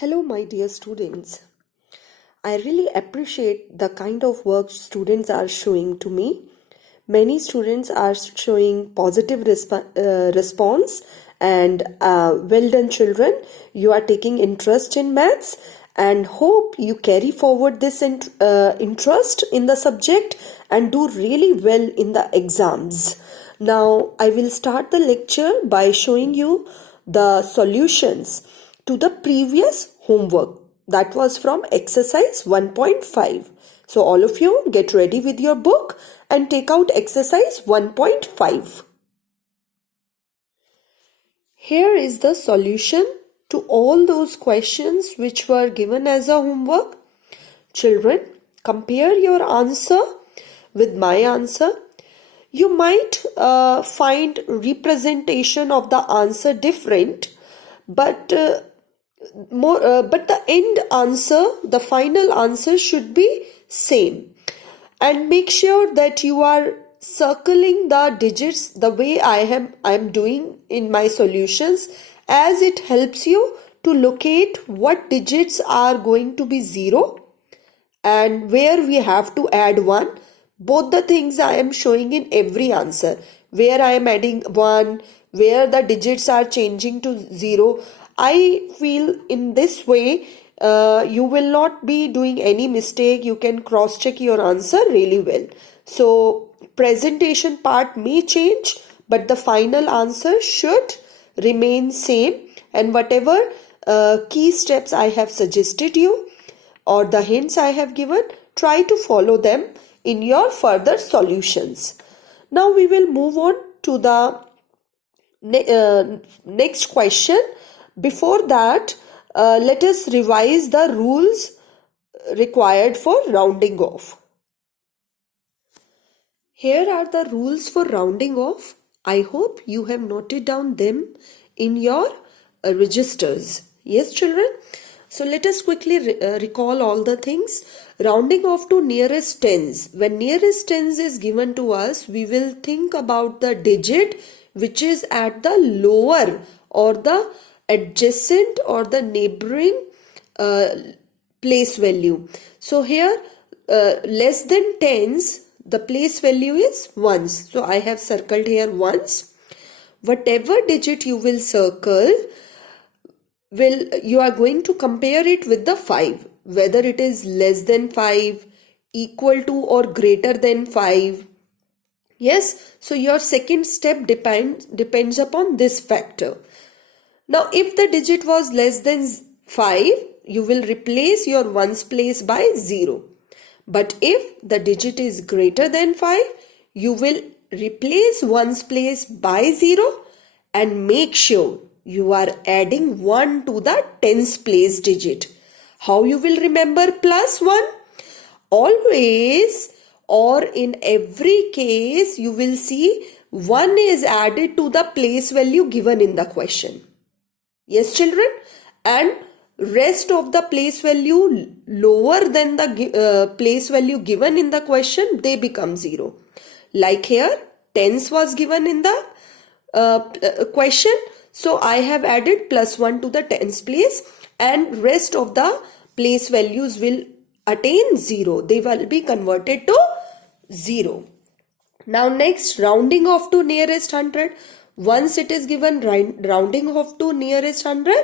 Hello, my dear students. I really appreciate the kind of work students are showing to me. Many students are showing positive response and well done, children. You are taking interest in maths and hope you carry forward this interest in the subject and do really well in the exams. Now, I will start the lecture by showing you the solutions to the previous homework that was from exercise 1.5. So all of you get ready with your book and take out exercise 1.5. Here is the solution to all those questions which were given as a homework. Children, compare your answer with my answer. You might find representation of the answer different, but the end answer, the final answer should be same. And make sure that you are circling the digits the way I am doing in my solutions, as it helps you to locate what digits are going to be 0 and where we have to add 1. Both the things I am showing in every answer, where I am adding 1, where the digits are changing to 0. I feel in this way you will not be doing any mistake. You can cross check your answer really well. So presentation part may change, but the final answer should remain same, and whatever key steps I have suggested you or the hints I have given, try to follow them in your further solutions. Now we will move on to the next question. Before that, let us revise the rules required for rounding off. Here are the rules for rounding off. I hope you have noted down them in your registers. Yes, children? So let us quickly recall all the things. Rounding off to nearest tens. When nearest tens is given to us, we will think about the digit which is at the lower or the adjacent or the neighboring place value. So here less than tens, the place value is ones. So I have circled here ones. Whatever digit you will circle, you are going to compare it with the 5, whether it is less than 5, equal to or greater than 5. Yes, so your second step depends upon this factor. Now if the digit was less than 5, you will replace your ones place by 0. But if the digit is greater than 5, you will replace ones place by 0 and make sure you are adding 1 to the tens place digit. How you will remember plus 1? Always or in every case you will see 1 is added to the place value given in the question. Yes, children? And rest of the place value lower than the place value given in the question, they become 0. Like here, tens was given in the question. So I have added plus 1 to the tens place, and rest of the place values will attain 0. They will be converted to 0. Now next, rounding off to nearest 100. Once it is given rounding off to nearest 100,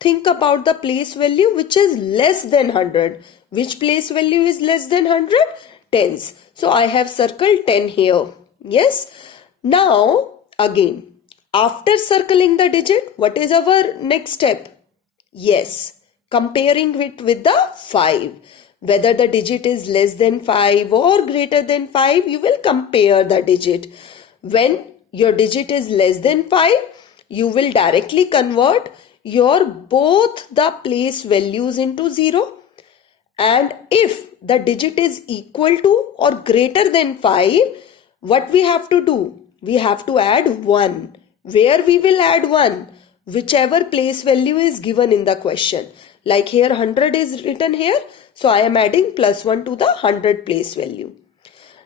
think about the place value which is less than 100. Which place value is less than 100? Tens. So I have circled 10 here. Yes. Now again, after circling the digit, what is our next step? Yes, comparing it with the 5. Whether the digit is less than 5 or greater than 5, you will compare the digit. When your digit is less than 5, you will directly convert your both the place values into 0. And if the digit is equal to or greater than 5, what we have to do? We have to add 1. Where we will add 1? Whichever place value is given in the question. Like here 100 is written here. So I am adding plus 1 to the 100 place value.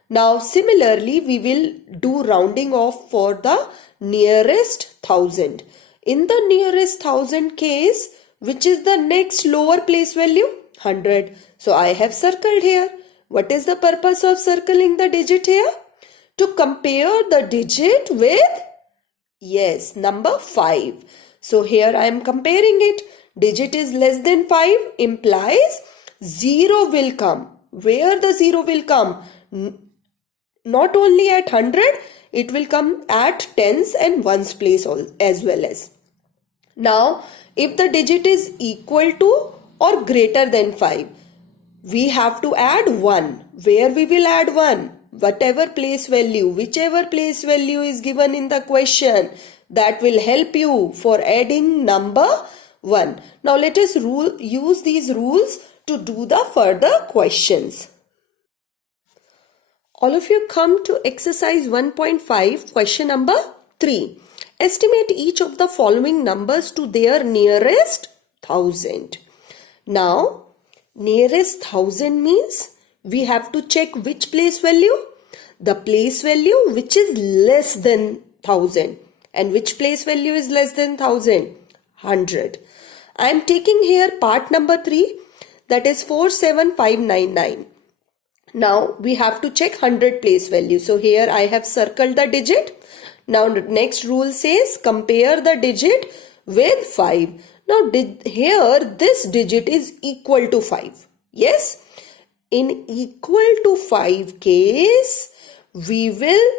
Now similarly we will do rounding off for the nearest 1000. In the nearest 1000 case, Which is the next lower place value? 100. So I have circled here. What is the purpose of circling the digit here? To compare the digit with, yes, number 5. So here I am comparing it. Digit is less than 5 implies 0 will come. Where the 0 will come? Not only at 100, it will come at tens and ones place as well as. Now, if the digit is equal to or greater than 5, we have to add 1. Where we will add 1? Whatever place value, whichever place value is given in the question, that will help you for adding number 1. Now let us use these rules to do the further questions. All of you come to exercise 1.5, question number 3. Estimate each of the following numbers to their nearest 1000. Now, nearest 1000 means we have to check which place value? The place value which is less than 1000. And which place value is less than 1000? 100. I am taking here part number 3, that is 47599. Now we have to check 100 place value. So here I have circled the digit. Now the next rule says compare the digit with 5. Now here this digit is equal to 5. Yes. In equal to 5 case, we will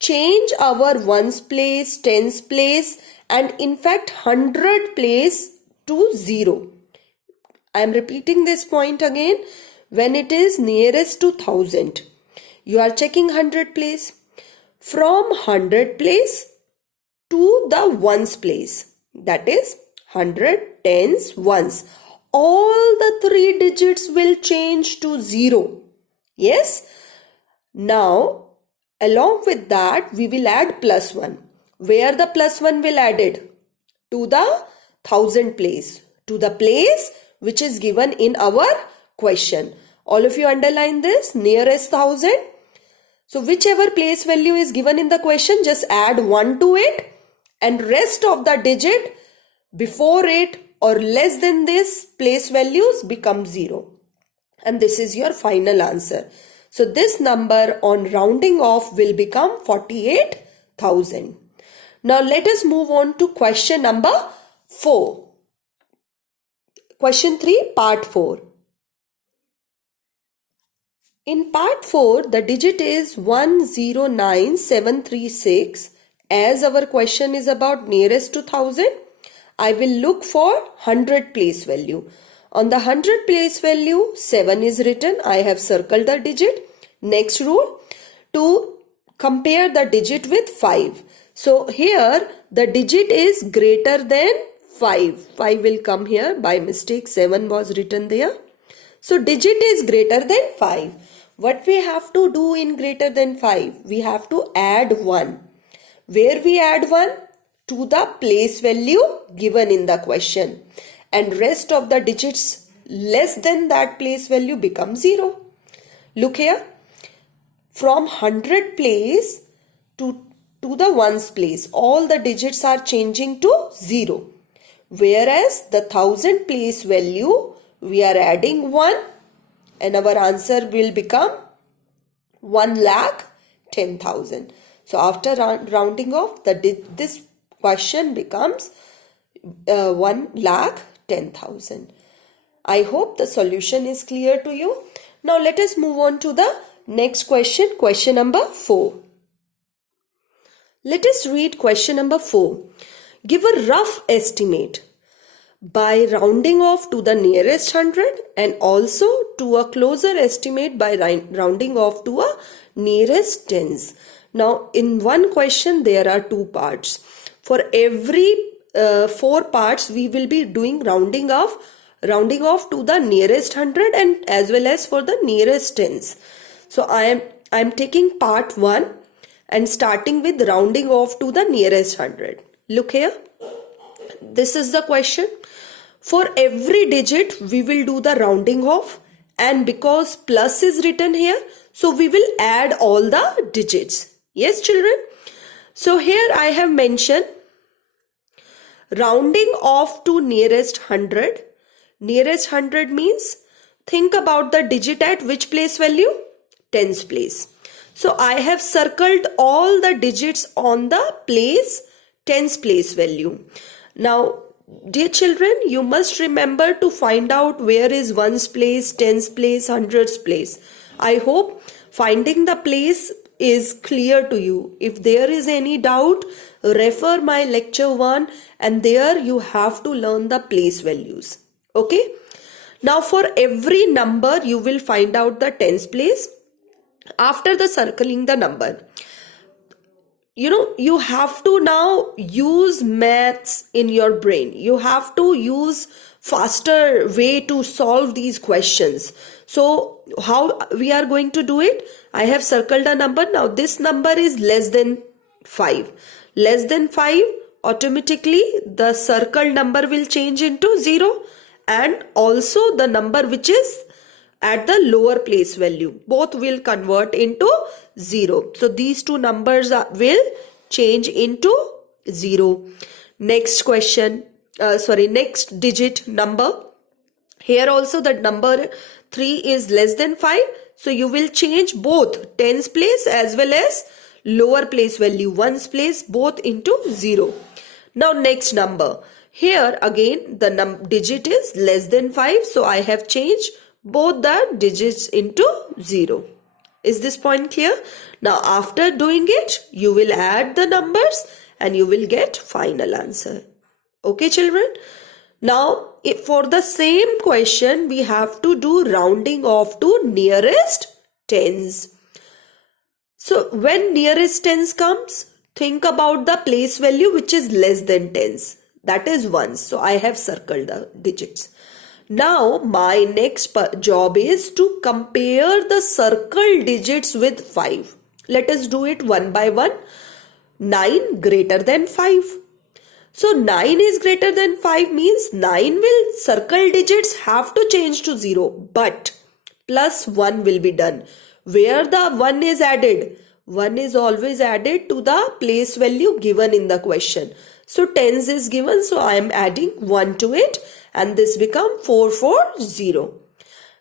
change our ones place, tens place, and in fact 100 place to 0. I am repeating this point again. When it is nearest to 1000, you are checking 100 place. From 100 place to the ones place, that is 100, tens, ones. All the 3 digits will change to 0. Yes. Now, along with that, we will add plus 1. Where the plus 1 will added? To the 1000 place. To the place which is given in our question. All of you underline this, nearest 1000. So whichever place value is given in the question, just add 1 to it, and rest of the digit before it or less than this place values become 0. And this is your final answer. So this number on rounding off will become 48,000. Now let us move on to question number 4. Question 3, part 4. In part 4, the digit is 109736. As our question is about nearest to 1000, I will look for 100 place value. On the 100 place value, 7 is written. I have circled the digit. Next rule, to compare the digit with 5. So here the digit is greater than 5. 5 will come here. By mistake 7 was written there. So digit is greater than 5. What we have to do in greater than 5? We have to add 1. Where we add 1? To the place value given in the question. And rest of the digits less than that place value become 0. Look here. From 100 place to the ones place, all the digits are changing to 0. Whereas the 1000 place value, we are adding 1. And our answer will become 1,10,000. So after rounding off, this question becomes 1,10,000. I hope the solution is clear to you. Now let us move on to the next question, question number 4. Let us read question number 4. Give a rough estimate by rounding off to the nearest 100 and also to a closer estimate by rounding off to a nearest tens. Now in one question there are 2 parts. For every 4 parts we will be doing rounding off to the nearest 100 and as well as for the nearest tens. So I am taking part 1 and starting with rounding off to the nearest 100. Look here. This is the question. For every digit, we will do the rounding off, and because plus is written here, so we will add all the digits. Yes, children? So here I have mentioned rounding off to nearest 100. Nearest 100 means think about the digit at which place value? Tens place. So I have circled all the digits on the place, tens place value. Now, dear children, you must remember to find out where is ones place, tens place, hundreds place. I hope finding the place is clear to you. If there is any doubt, refer my lecture 1 and there you have to learn the place values. Okay. Now for every number you will find out the tens place. After the circling the number, you have to now use maths in your brain. You have to use faster way to solve these questions. So how we are going to do it? I have circled a number. Now this number is less than 5. Less than 5, automatically the circled number will change into 0, and also the number which is at the lower place value, both will convert into 0. So these two numbers will change into 0. Next question, next digit number. Here also the number 3 is less than 5. So you will change both tens place as well as lower place value, ones place, both into 0. Now next number. Here again the digit is less than 5. So I have changed both the digits into 0. Is this point clear? Now after doing it, you will add the numbers and you will get final answer. Okay children? Now for the same question, we have to do rounding off to nearest tens. So when nearest tens comes, think about the place value which is less than tens. That is ones. So I have circled the digits. Now my next job is to compare the circled digits with 5. Let us do it one by one. 9 greater than 5. So 9 is greater than 5 means 9 will circle digits have to change to 0, but plus 1 will be done. Where the 1 is added? 1 is always added to the place value given in the question. So tens is given, so I am adding 1 to it and this become 440.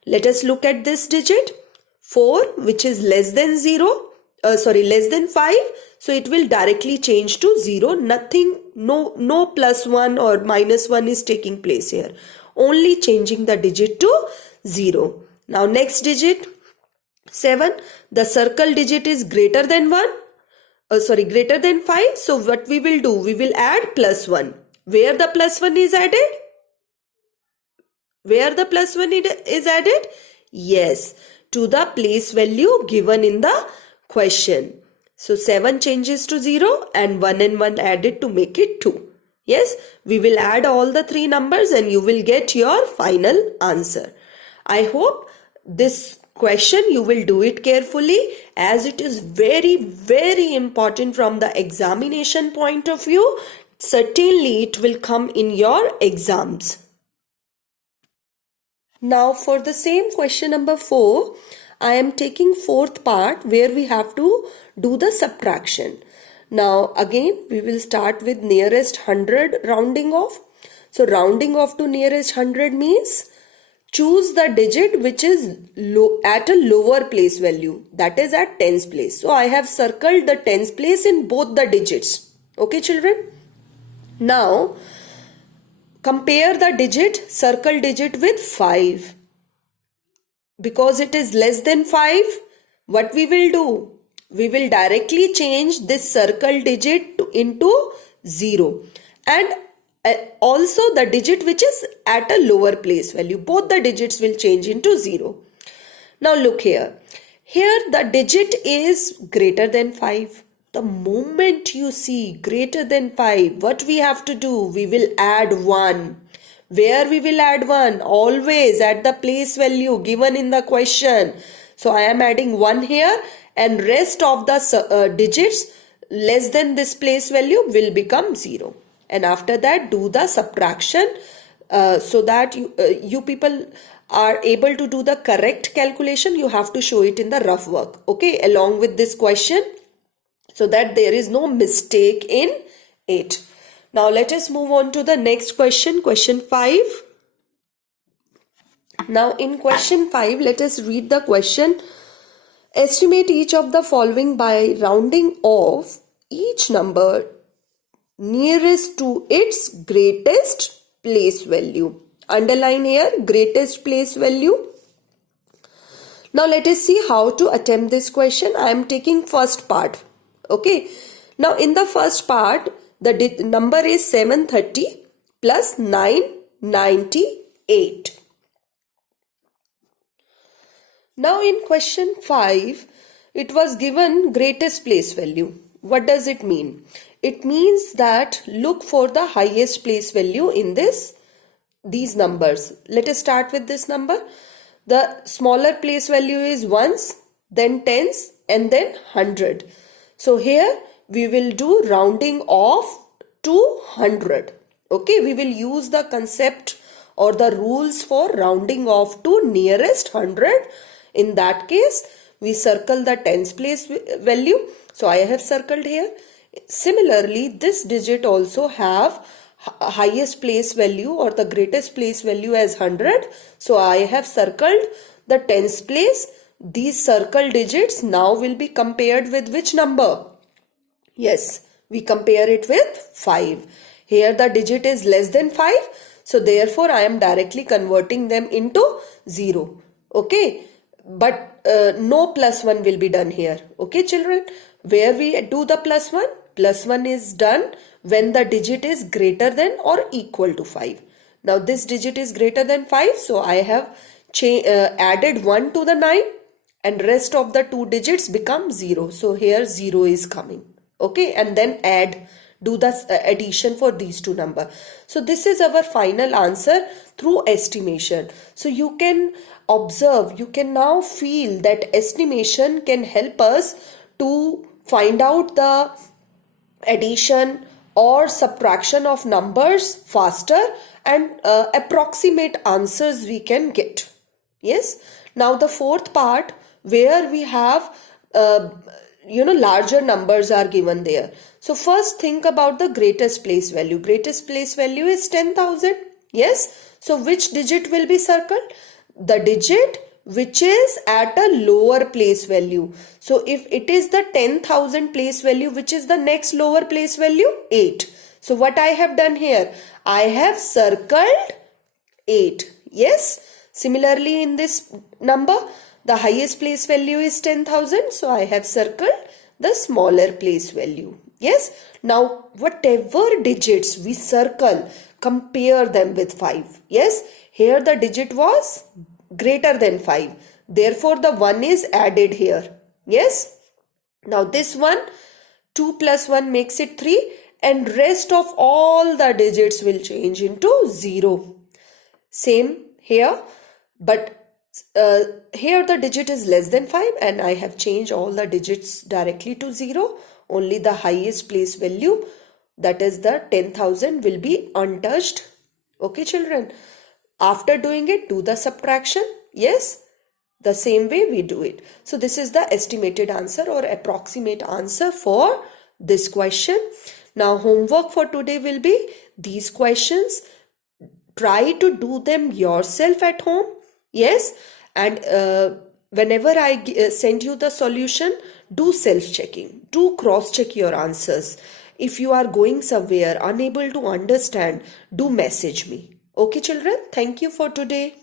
Let us look at this digit 4, which is less than 5. So it will directly change to 0. Nothing, no plus 1 or minus 1 is taking place here. Only changing the digit to 0. Now next digit 7. The circle digit is greater than greater than 5. So what we will do? We will add plus 1. Where the plus 1 is added? Where the plus 1 is added? Yes, to the place value given in the question. So 7 changes to 0 and 1 and 1 added to make it 2. Yes, we will add all the 3 numbers and you will get your final answer. I hope this question you will do it carefully, as it is very, very important from the examination point of view. Certainly it will come in your exams. Now for the same question number 4, I am taking fourth part where we have to do the subtraction. Now again we will start with nearest 100 rounding off. So rounding off to nearest 100 means choose the digit which is at a lower place value, that is at tens place. So I have circled the tens place in both the digits. Okay children? Now compare the digit, circle digit with 5. Because it is less than 5, what we will do? We will directly change this circle digit into 0. And also the digit which is at a lower place value. Both the digits will change into 0. Now look here. Here the digit is greater than 5. The moment you see greater than 5, what we have to do? We will add 1. Where we will add 1? Always at the place value given in the question. So I am adding 1 here and rest of the digits less than this place value will become 0. And after that do the subtraction so that you people are able to do the correct calculation. You have to show it in the rough work, okay, along with this question, so that there is no mistake in it. Now let us move on to the next question, question 5. Now in question 5, let us read the question. Estimate each of the following by rounding off each number nearest to its greatest place value. Underline here, greatest place value. Now let us see how to attempt this question. I am taking first part. Okay. Now in the first part, the number is 730 plus 998. Now in question 5, it was given greatest place value. What does it mean? It means that look for the highest place value in these numbers. Let us start with this number. The smaller place value is ones, then tens, and then 100. So here we will do rounding off to 100. Okay, we will use the concept or the rules for rounding off to nearest 100. In that case, we circle the tens place value. So I have circled here. Similarly, this digit also have highest place value or the greatest place value as 100. So I have circled the tens place. These circled digits now will be compared with which number? Yes, we compare it with 5. Here the digit is less than 5. So therefore I am directly converting them into 0. Okay. But no plus 1 will be done here. Okay, children. Where we do the plus 1? Plus 1 is done when the digit is greater than or equal to 5. Now this digit is greater than 5. So I have added 1 to the 9 and rest of the 2 digits become 0. So here 0 is coming. Okay, and then do the addition for these two numbers. So this is our final answer through estimation. So you can observe, you can now feel that estimation can help us to find out the addition or subtraction of numbers faster and approximate answers we can get. Yes. Now the fourth part where we have larger numbers are given there. So first think about the greatest place value. Greatest place value is 10,000. Yes. So which digit will be circled? The digit which is at a lower place value. So if it is the 10,000 place value, which is the next lower place value? 8. So what I have done here? I have circled 8. Yes. Similarly in this number, the highest place value is 10,000. So I have circled the smaller place value. Yes. Now whatever digits we circle, compare them with 5. Yes. Here the digit was greater than 5. Therefore the 1 is added here. Yes. Now this one, 2 plus 1 makes it 3 and rest of all the digits will change into 0. Same here. But here the digit is less than 5 and I have changed all the digits directly to 0. Only the highest place value, that is the 10,000, will be untouched. Okay, children. After doing it, do the subtraction. Yes, the same way we do it. So this is the estimated answer or approximate answer for this question. Now homework for today will be these questions. Try to do them yourself at home. Yes, and whenever I send you the solution, do self-checking. Do cross-check your answers. If you are going somewhere unable to understand, do message me. Okay, children, thank you for today.